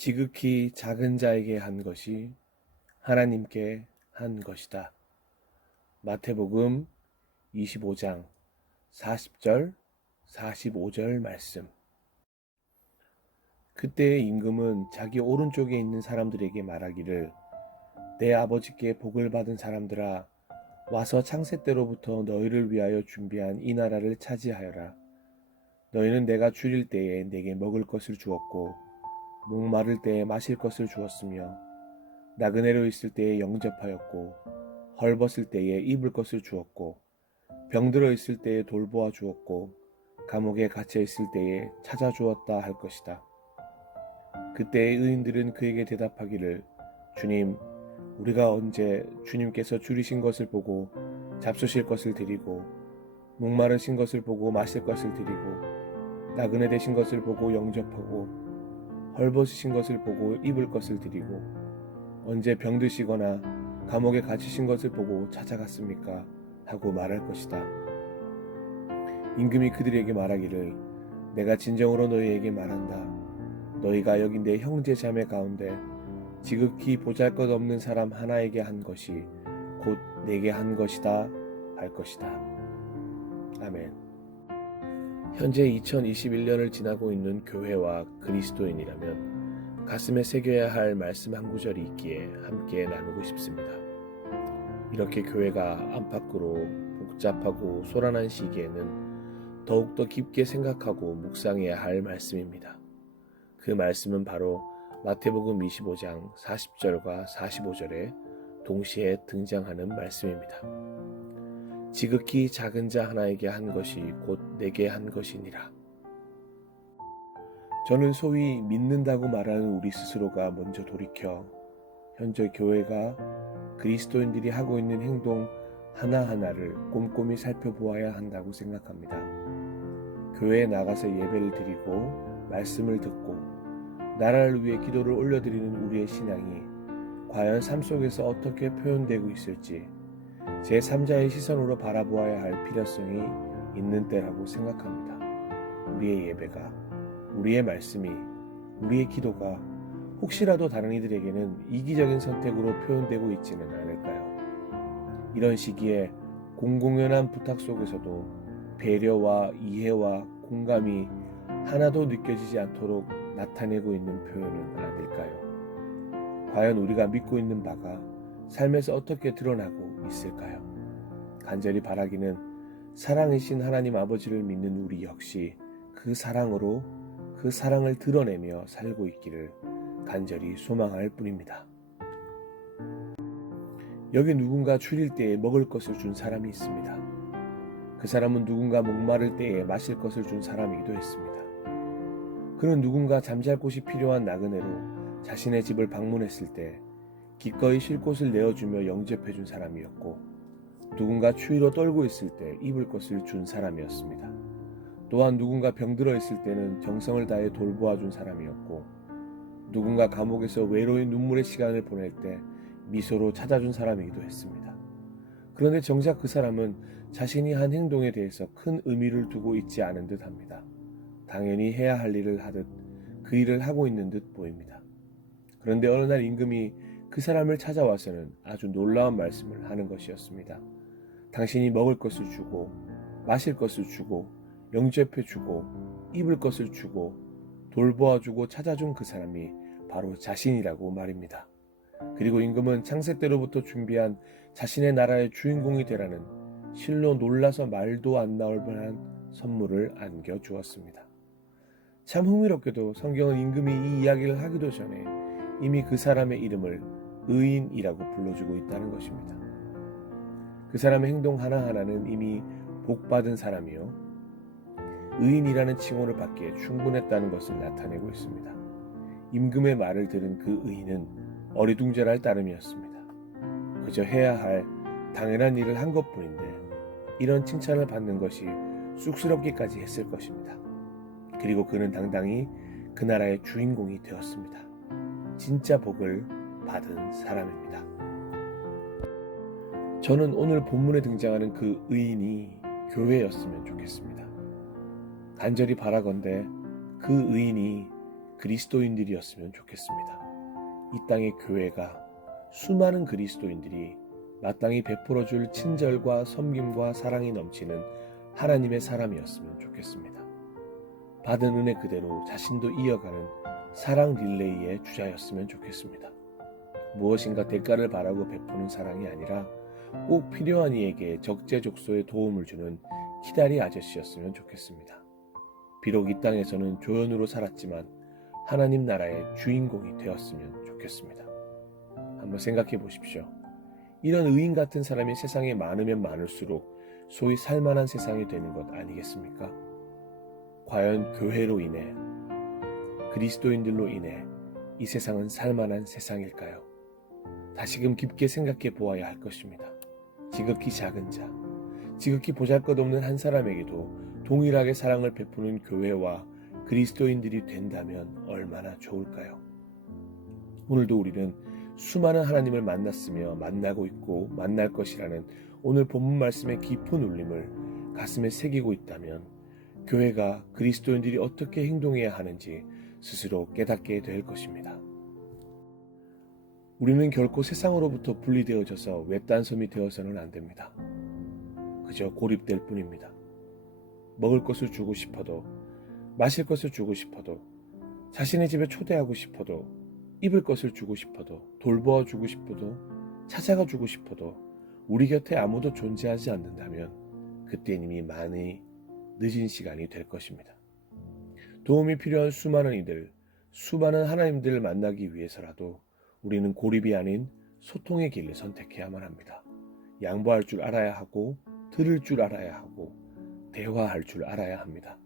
지극히 작은 자에게 한 것이 하나님께 한 것이다. 마태복음 25장 40절, 45절 말씀. 그때의 임금은 자기 오른쪽에 있는 사람들에게 말하기를, 내 아버지께 복을 받은 사람들아, 와서 창세 때로부터 너희를 위하여 준비한 이 나라를 차지하여라. 너희는 내가 줄일 때에 내게 먹을 것을 주었고, 목마를 때에 마실 것을 주었으며, 나그네로 있을 때에 영접하였고, 헐벗을 때에 입을 것을 주었고, 병들어 있을 때에 돌보아 주었고, 감옥에 갇혀 있을 때에 찾아주었다 할 것이다. 그때의 의인들은 그에게 대답하기를, 주님, 우리가 언제 주님께서 줄이신 것을 보고 잡수실 것을 드리고, 목마르신 것을 보고 마실 것을 드리고, 나그네 되신 것을 보고 영접하고, 헐벗으신 것을 보고 입을 것을 드리고, 언제 병드시거나 감옥에 갇히신 것을 보고 찾아갔습니까? 하고 말할 것이다. 임금이 그들에게 말하기를, 내가 진정으로 너희에게 말한다. 너희가 여기 내 형제 자매 가운데 지극히 보잘것없는 사람 하나에게 한 것이 곧 내게 한 것이다 할 것이다. 아멘. 현재 2021년을 지나고 있는 교회와 그리스도인이라면 가슴에 새겨야 할 말씀 한 구절이 있기에 함께 나누고 싶습니다. 이렇게 교회가 안팎으로 복잡하고 소란한 시기에는 더욱더 깊게 생각하고 묵상해야 할 말씀입니다. 그 말씀은 바로 마태복음 25장 40절과 45절에 동시에 등장하는 말씀입니다. 지극히 작은 자 하나에게 한 것이 곧 내게 한 것이니라. 저는 소위 믿는다고 말하는 우리 스스로가 먼저 돌이켜 현재 교회가 그리스도인들이 하고 있는 행동 하나하나를 꼼꼼히 살펴보아야 한다고 생각합니다. 교회에 나가서 예배를 드리고 말씀을 듣고 나라를 위해 기도를 올려드리는 우리의 신앙이 과연 삶 속에서 어떻게 표현되고 있을지 제3자의 시선으로 바라보아야 할 필요성이 있는 때라고 생각합니다. 우리의 예배가, 우리의 말씀이, 우리의 기도가 혹시라도 다른 이들에게는 이기적인 선택으로 표현되고 있지는 않을까요? 이런 시기에 공공연한 부탁 속에서도 배려와 이해와 공감이 하나도 느껴지지 않도록 나타내고 있는 표현은 아닐까요? 과연 우리가 믿고 있는 바가 삶에서 어떻게 드러나고 있을까요? 간절히 바라기는 사랑이신 하나님 아버지를 믿는 우리 역시 그 사랑으로 그 사랑을 드러내며 살고 있기를 간절히 소망할 뿐입니다. 여기 누군가 줄일 때에 먹을 것을 준 사람이 있습니다. 그 사람은 누군가 목마를 때에 마실 것을 준 사람이기도 했습니다. 그는 누군가 잠잘 곳이 필요한 나그네로 자신의 집을 방문했을 때 기꺼이 쉴 곳을 내어주며 영접해준 사람이었고, 누군가 추위로 떨고 있을 때 입을 것을 준 사람이었습니다. 또한 누군가 병들어 있을 때는 정성을 다해 돌보아준 사람이었고, 누군가 감옥에서 외로운 눈물의 시간을 보낼 때 미소로 찾아준 사람이기도 했습니다. 그런데 정작 그 사람은 자신이 한 행동에 대해서 큰 의미를 두고 있지 않은 듯 합니다. 당연히 해야 할 일을 하듯 그 일을 하고 있는 듯 보입니다. 그런데 어느 날 임금이 그 사람을 찾아와서는 아주 놀라운 말씀을 하는 것이었습니다. 당신이 먹을 것을 주고 마실 것을 주고 영접해 주고 입을 것을 주고 돌보아 주고 찾아준 그 사람이 바로 자신이라고 말입니다. 그리고 임금은 창세 때로부터 준비한 자신의 나라의 주인공이 되라는 실로 놀라서 말도 안 나올 만한 선물을 안겨주었습니다. 참 흥미롭게도 성경은 임금이 이 이야기를 하기도 전에 이미 그 사람의 이름을 의인이라고 불러주고 있다는 것입니다. 그 사람의 행동 하나하나는 이미 복받은 사람이요, 의인이라는 칭호를 받기에 충분했다는 것을 나타내고 있습니다. 임금의 말을 들은 그 의인은 어리둥절할 따름이었습니다. 그저 해야 할 당연한 일을 한 것뿐인데 이런 칭찬을 받는 것이 쑥스럽기까지 했을 것입니다. 그리고 그는 당당히 그 나라의 주인공이 되었습니다. 진짜 복을 받은 사람입니다. 저는 오늘 본문에 등장하는 그 의인이 교회였으면 좋겠습니다. 간절히 바라건대 그 의인이 그리스도인들이었으면 좋겠습니다. 이 땅의 교회가 수많은 그리스도인들이 마땅히 베풀어줄 친절과 섬김과 사랑이 넘치는 하나님의 사람이었으면 좋겠습니다. 받은 은혜 그대로 자신도 이어가는 사랑 릴레이의 주자였으면 좋겠습니다. 무엇인가 대가를 바라고 베푸는 사랑이 아니라 꼭 필요한 이에게 적재적소에 도움을 주는 키다리 아저씨였으면 좋겠습니다. 비록 이 땅에서는 조연으로 살았지만 하나님 나라의 주인공이 되었으면 좋겠습니다. 한번 생각해 보십시오. 이런 의인 같은 사람이 세상에 많으면 많을수록 소위 살만한 세상이 되는 것 아니겠습니까? 과연 교회로 인해, 그리스도인들로 인해 이 세상은 살만한 세상일까요? 다시금 깊게 생각해 보아야 할 것입니다. 지극히 작은 자, 지극히 보잘것없는 한 사람에게도 동일하게 사랑을 베푸는 교회와 그리스도인들이 된다면 얼마나 좋을까요? 오늘도 우리는 수많은 하나님을 만났으며 만나고 있고 만날 것이라는 오늘 본문 말씀의 깊은 울림을 가슴에 새기고 있다면 교회가 그리스도인들이 어떻게 행동해야 하는지 스스로 깨닫게 될 것입니다. 우리는 결코 세상으로부터 분리되어져서 외딴 섬이 되어서는 안 됩니다. 그저 고립될 뿐입니다. 먹을 것을 주고 싶어도, 마실 것을 주고 싶어도, 자신의 집에 초대하고 싶어도, 입을 것을 주고 싶어도, 돌보아 주고 싶어도, 찾아가 주고 싶어도 우리 곁에 아무도 존재하지 않는다면 그때는 이미 많이 늦은 시간이 될 것입니다. 도움이 필요한 수많은 이들, 수많은 하나님들을 만나기 위해서라도 우리는 고립이 아닌 소통의 길을 선택해야만 합니다. 양보할 줄 알아야 하고, 들을 줄 알아야 하고, 대화할 줄 알아야 합니다.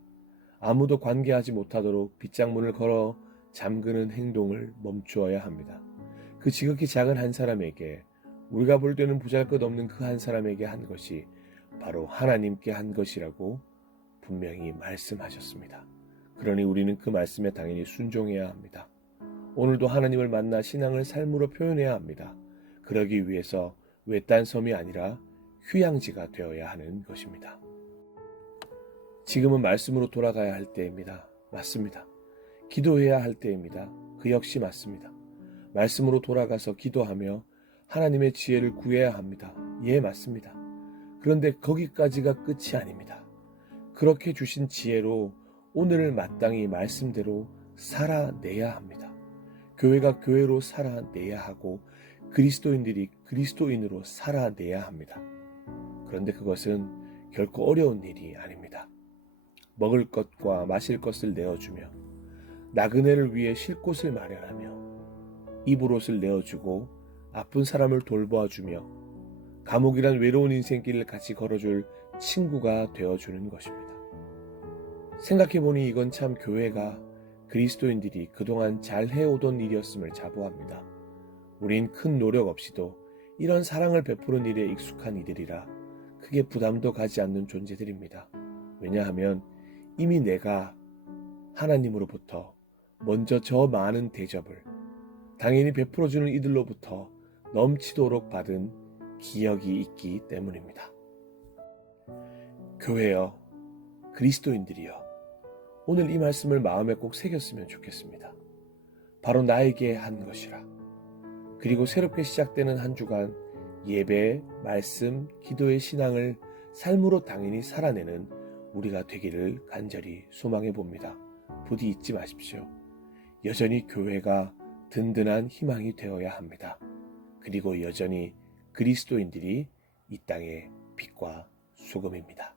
아무도 관계하지 못하도록 빗장문을 걸어 잠그는 행동을 멈추어야 합니다. 그 지극히 작은 한 사람에게, 우리가 볼 때는 보잘것없는 그 한 사람에게 한 것이 바로 하나님께 한 것이라고 분명히 말씀하셨습니다. 그러니 우리는 그 말씀에 당연히 순종해야 합니다. 오늘도 하나님을 만나 신앙을 삶으로 표현해야 합니다. 그러기 위해서 외딴 섬이 아니라 휴양지가 되어야 하는 것입니다. 지금은 말씀으로 돌아가야 할 때입니다. 맞습니다. 기도해야 할 때입니다. 그 역시 맞습니다. 말씀으로 돌아가서 기도하며 하나님의 지혜를 구해야 합니다. 예, 맞습니다. 그런데 거기까지가 끝이 아닙니다. 그렇게 주신 지혜로 오늘을 마땅히 말씀대로 살아내야 합니다. 교회가 교회로 살아내야 하고 그리스도인들이 그리스도인으로 살아내야 합니다. 그런데 그것은 결코 어려운 일이 아닙니다. 먹을 것과 마실 것을 내어주며 나그네를 위해 쉴 곳을 마련하며 입을 옷을 내어주고 아픈 사람을 돌보아주며 감옥이란 외로운 인생길을 같이 걸어줄 친구가 되어주는 것입니다. 생각해보니 이건 참 교회가 그리스도인들이 그동안 잘 해오던 일이었음을 자부합니다. 우린 큰 노력 없이도 이런 사랑을 베푸는 일에 익숙한 이들이라 크게 부담도 가지 않는 존재들입니다. 왜냐하면 이미 내가 하나님으로부터 먼저 저 많은 대접을 당연히 베풀어주는 이들로부터 넘치도록 받은 기억이 있기 때문입니다. 교회여, 그리스도인들이여, 오늘 이 말씀을 마음에 꼭 새겼으면 좋겠습니다. 바로 나에게 한 것이라. 그리고 새롭게 시작되는 한 주간 예배, 말씀, 기도의 신앙을 삶으로 당연히 살아내는 우리가 되기를 간절히 소망해 봅니다. 부디 잊지 마십시오. 여전히 교회가 든든한 희망이 되어야 합니다. 그리고 여전히 그리스도인들이 이 땅의 빛과 소금입니다.